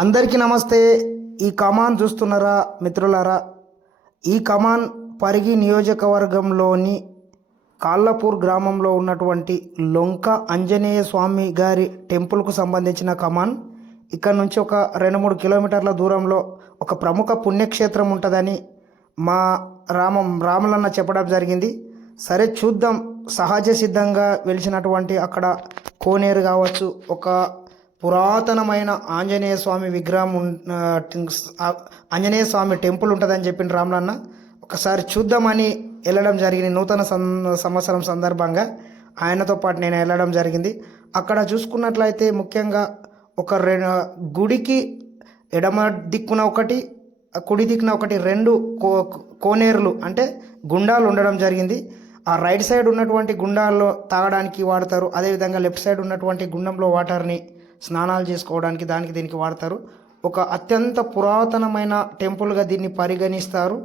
అందరికీ నమస్తే. ఈ కమాన్ చూస్తున్నారా మిత్రులారా? ఈ కమాన్ పరిగి నియోజకవర్గంలోని కాళ్ళపూర్ గ్రామంలో ఉన్నటువంటి లొంక ఆంజనేయ స్వామి గారి టెంపుల్కు సంబంధించిన కమాన్. ఇక్కడ నుంచి ఒక 2-3 కిలోమీటర్ల దూరంలో ఒక ప్రముఖ పుణ్యక్షేత్రం ఉంటుందని మా రాములన్న చెప్పడం జరిగింది. సరే చూద్దాం. సహజ సిద్ధంగా వెలిసినటువంటి అక్కడ కోనేరు కావచ్చు, ఒక పురాతనమైన ఆంజనేయ స్వామి విగ్రహం, ఆంజనేయ స్వామి టెంపుల్ ఉంటుందని చెప్పిండు రాములన్న. ఒకసారి చూద్దామని వెళ్ళడం జరిగింది. నూతన సంవత్సరం సందర్భంగా ఆయనతో పాటు నేను వెళ్ళడం జరిగింది. అక్కడ చూసుకున్నట్లయితే ముఖ్యంగా ఒక గుడికి ఎడమ దిక్కున ఒకటి, కుడి దిక్కున ఒకటి, 2 కోనేరులు అంటే గుండాలు ఉండడం జరిగింది. ఆ రైట్ సైడ్ ఉన్నటువంటి గుండాల్లో తాగడానికి వాడతారు. అదేవిధంగా లెఫ్ట్ సైడ్ ఉన్నటువంటి గుండంలో వాటర్ని స్నానాలు చేసుకోవడానికి దీనికి వాడతారు. ఒక అత్యంత పురాతనమైన టెంపుల్గా దీన్ని పరిగణిస్తారు.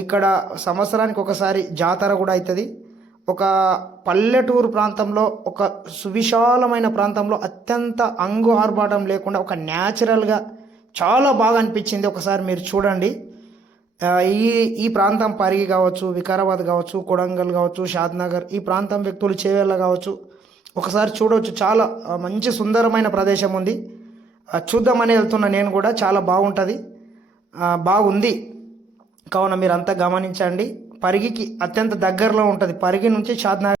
ఇక్కడ సంవత్సరానికి ఒకసారి జాతర కూడా అవుతుంది. ఒక పల్లెటూరు ప్రాంతంలో, ఒక సువిశాలమైన ప్రాంతంలో అత్యంత అంగు ఆర్భాటం లేకుండా ఒక న్యాచురల్గా చాలా బాగా అనిపించింది. ఒకసారి మీరు చూడండి. ఈ ప్రాంతం పరిగి కావచ్చు, వికారాబాద్ కావచ్చు, కొడంగల్ కావచ్చు, షాద్నగర్, ఈ ప్రాంతం వ్యక్తులు చేవేళ్ళ కావచ్చు, ఒకసారి చూడవచ్చు. చాలా మంచి సుందరమైన ప్రదేశం ఉంది. చూద్దామని వెళ్తున్నా నేను కూడా. చాలా బాగుంది. కావున మీరు అంతా గమనించండి. పరిగికి అత్యంత దగ్గరలో ఉంటుంది. పరిగి నుంచి షాద్నగర్.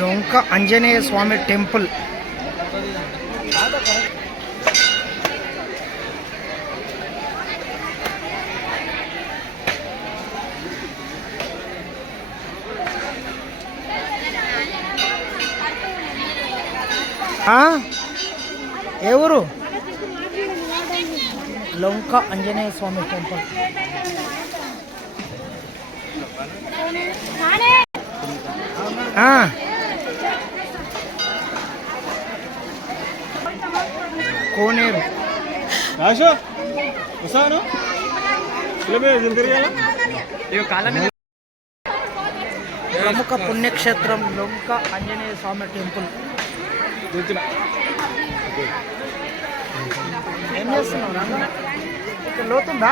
లొంక ఆంజనేయ స్వామి టెంపుల్. ఏ ఊరు? లొంక ఆంజనేయ స్వామి టెంపుల్. కోనేరు ప్రముఖ పుణ్యక్షేత్రం లొంక ఆంజనేయ స్వామి టెంపుల్. ఏం చేస్తున్నావు? లోతుందా?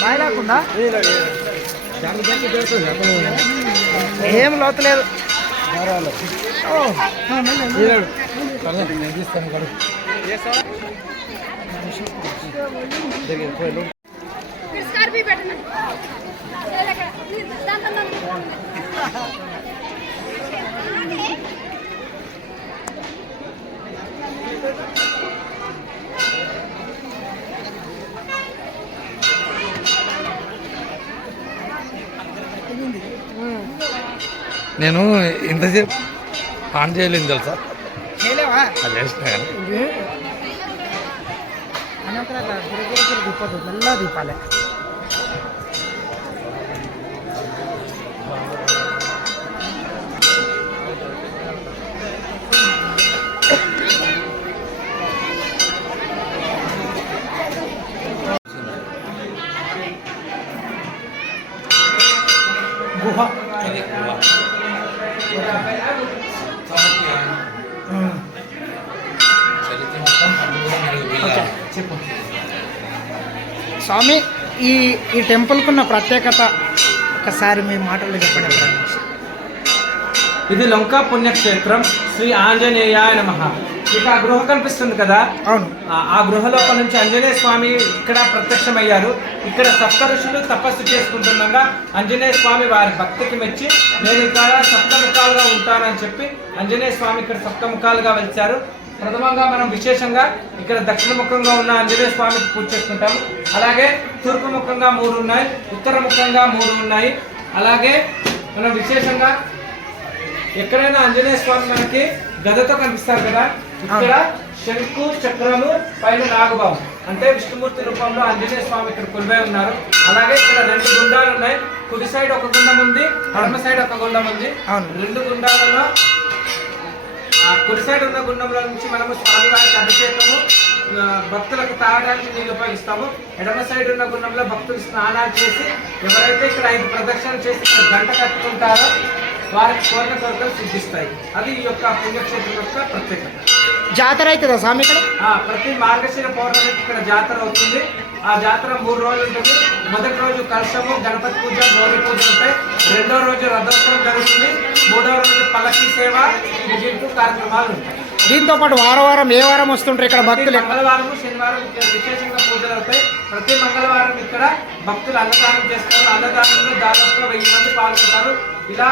బాయ్ లేకుండా ఏం లోతు లేదు. నేను ఇంతసేపు ఆన్ చేయలేదు తెలుసా? చేయలేవా? అది చేసిన కానీ దీపాలు మెల్ల దీపాలే. గుహ చెప్పు స్వామి. ఈ టెంపుల్కున్న ప్రత్యేకత ఒకసారి మీ మాటల్లో చెప్పండి. ఇది లొంక పుణ్యక్షేత్రం. శ్రీ ఆంజనేయాయ నమః. ఇక ఆ గృహ కనిపిస్తుంది కదా, అవును. ఆ గృహలోపల నుంచి ఆంజనేయ స్వామి ఇక్కడ ప్రత్యక్షమయ్యారు. ఇక్కడ సప్త ఋషులు తపస్సు చేసుకుంటుండగా ఆంజనేయ స్వామి వారి భక్తికి మెచ్చి నేను ఇక్కడ సప్తముఖాలుగా ఉంటానని చెప్పి ఆంజనేయ స్వామి ఇక్కడ సప్తముఖాలుగా వెలిచారు. ప్రథమంగా మనం విశేషంగా ఇక్కడ దక్షిణ ముఖంగా ఉన్న ఆంజనేయ స్వామికి పూజ చేసుకుంటాము. అలాగే తూర్పు ముఖంగా 3 ఉన్నాయి, ఉత్తర ముఖంగా 3 ఉన్నాయి. అలాగే మనం విశేషంగా ఎక్కడైనా ఆంజనేయ స్వామి మనకి గదతో కనిపిస్తారు కదా, ఇక్కడ శంకు చక్రము పైన నాగబాబు అంటే విష్ణుమూర్తి రూపంలో ఆంజనేయ స్వామి ఇక్కడ కొలువై ఉన్నారు. అలాగే ఇక్కడ 2 గుండాలు ఉన్నాయి. కుడి సైడ్ ఒక గుండం ఉంది, ఎడమ సైడ్ ఒక గుండం ఉంది. 2 గుండాలలో కుడి సైడ్ ఉన్న గుండంలో నుంచి మనము స్వామివారికి అభిషేకము, భక్తులకు తాగడానికి నీళ్ళు ఉపయోగిస్తాము. ఎడమ సైడ్ ఉన్న గుండంలో భక్తులు స్నానాలు చేసి ఎవరైతే ఇక్కడ 5 ప్రదక్షిణలు చేసి ఇక్కడ గంట కట్టుకుంటారో వారికి కోరిన కోరికలు సిద్ధిస్తాయి. అది ఈ యొక్క పుణ్యక్షేత్రం యొక్క ప్రత్యేకత. జాతర అవుతుందా స్వామి ఇక్కడ? ప్రతి మార్గశిర పౌర్ణమికి ఇక్కడ జాతర అవుతుంది. ఆ జాతర 3 రోజులు ఉంటుంది. మొదటి రోజు కలశము, గణపతి పూజ, గౌరీ పూజ ఉంటాయి. 2వ రోజు రథోత్సవం జరుగుతుంది. 3వ రోజు పల్లకి సేవ, ముగింపు కార్యక్రమాలు ఉంటాయి. దీంతో పాటు వారం ఏ వారం వస్తుంటారు ఇక్కడ భక్తులు? మంగళవారం, శనివారం ఇక్కడ విశేషంగా పూజలు అవుతాయి. ప్రతి మంగళవారం ఇక్కడ భక్తులు అన్నదానం చేస్తారు. అన్నదానంలో దాదాపుగా 1000 మంది పాల్గొంటారు. ఇలా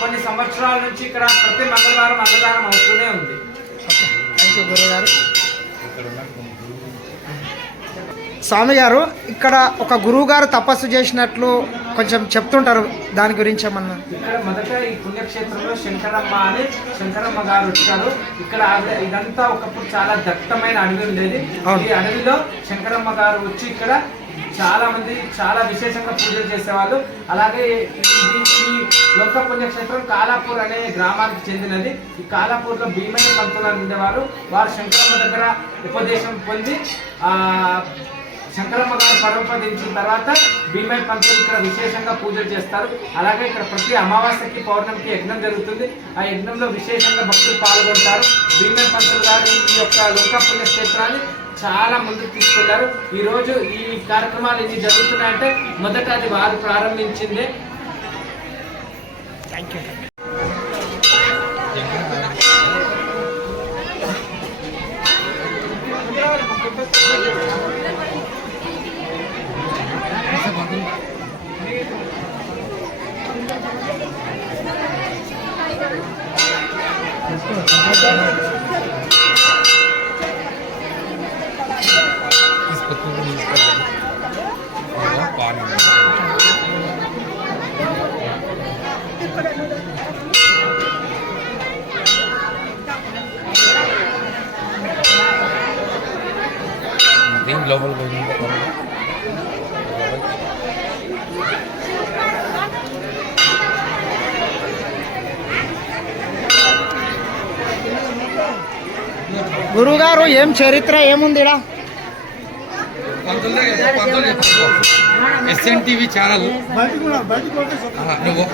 కొన్ని సంవత్సరాల నుంచి ఇక్కడ ప్రతి మంగళవారం అన్నదానం అవుతూనే ఉంది. థ్యాంక్ యూ గురుగారు. స్వామి గారు, ఇక్కడ ఒక గురువు గారు తపస్సు చేసినట్లు కొంచెం చెప్తుంటారు, దాని గురించి ఏమన్నా? ఇక్కడ మొదట ఈ పుణ్యక్షేత్రంలో శంకరమ్మ అని శంకరమ్మ గారు వచ్చారు. ఇక్కడ ఇదంతా ఒకప్పుడు చాలా దట్టమైన అడవి ఉండేది. ఈ అడవిలో శంకరమ్మ గారు వచ్చి ఇక్కడ చాలా మంది చాలా విశేషంగా పూజలు చేసేవాళ్ళు. అలాగే ఈ లోక పుణ్యక్షేత్రం కాలాపూర్ అనే గ్రామానికి చెందినది. ఈ కాలాపూర్లో భీమయ్య పంతులు ఉండేవారు. వారు శంకరమ్మ దగ్గర ఉపదేశం పొంది శంకరమ్మ గారు పరమపదించిన తర్వాత భీమయ్య పంతులు ఇక్కడ విశేషంగా పూజలు చేస్తారు. అలాగే ఇక్కడ ప్రతి అమావాస్యకి పౌర్ణమికి యజ్ఞం జరుగుతుంది. ఆ యజ్ఞంలో విశేషంగా భక్తులు పాల్గొంటారు. భీమయ్య పంతులు గారు ఈ యొక్క లోక పుణ్యక్షేత్రాన్ని చాలా ముందుకు తీసుకెళ్లారు. ఈ రోజు ఈ కార్యక్రమాలు ఎన్ని జరుగుతున్నాయంటే మొదట అది వారు ప్రారంభించిందే. Thank you. లోపల గురుగారు, ఏం చరిత్ర ఏముంది ఇక్కడ? SNTV ఛానల్ నువ్వు